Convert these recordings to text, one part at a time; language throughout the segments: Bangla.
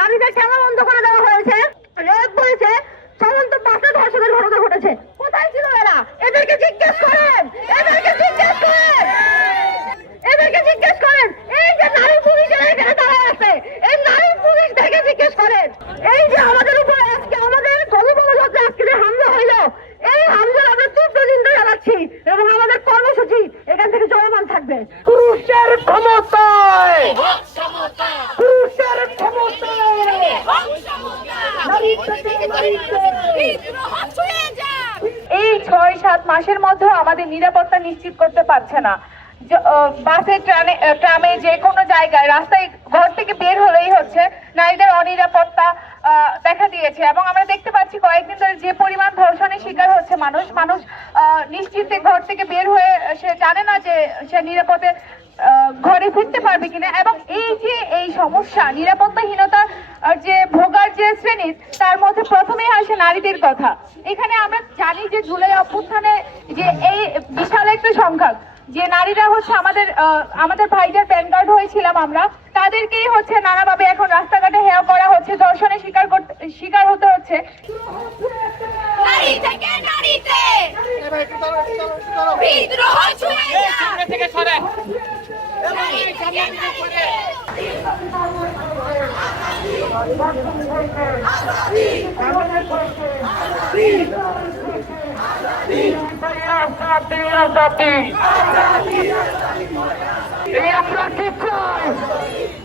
নারীদের খেলা বন্ধ করে দেওয়া হয়েছে, রেপ হয়েছে, চলন্ত বাসে ধর্ষণের ঘটনা ঘটেছে। কোথায় ছিল এরা? এদেরকে জিজ্ঞেস করেন, এদেরকে জিজ্ঞেস করেন, এদেরকে জিজ্ঞেস করেন। এই যে নারী পুলিশেরা এখানে দাঁড়ায় আছে, এই নারী পুলিশদেরকে জিজ্ঞেস করেন। এই যে আমাদের উপরে আজকে আমাদের গণবলযন্ত্রে আজকে যে হামলা হইল, এই হামলা আমরা তীব্র নিন্দা জানাচ্ছি এবং আমাদের কর্মসূচি এখান থেকে চলমান থাকবে। পুরুষের ক্ষমতায়, পুরুষের ক্ষমতায় এই ৬-৭ মাসের মধ্যেও আমাদের নিরাপত্তা নিশ্চিত করতে পারছে না। বাসে, ট্রামে, যে কোনো জায়গায় রাস্তায় ঘর থেকে বের হলেই হচ্ছে নারীদের অনিরাপত্তা দেখা দিয়েছে। এবং আমরা দেখতে পাচ্ছি কয়েকদিন ধরে যে পরিমাণ ধর্ষণের শিকার হচ্ছে মানুষ নিশ্চিন্তে ঘর থেকে বের হয়ে সে জানে না যে সে নিরাপদে ঘরে ফিরতে পারবে কিনা। এবং এই সমস্যা নিরাপত্তাহীনতার যে ভোগার যে শ্রেণী, তার মধ্যে প্রথমেই আসে নারীদের কথা। এখানে আমরা জানি যে জুলাই অভ্যুত্থানে যে এই বিশাল একটা সংখ্যা যে নারীরা হচ্ছে আমাদের ভাইদের প্যানগার্ড হয়েছিলাম আমরা, তাদেরকেই হচ্ছে নানাভাবে এখন রাস্তাঘাটে হেয় করা হচ্ছে, ধর্ষণের শিকার হতে হচ্ছে।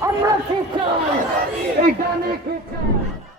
আমরা কি চাই? এই গানে কি চাই?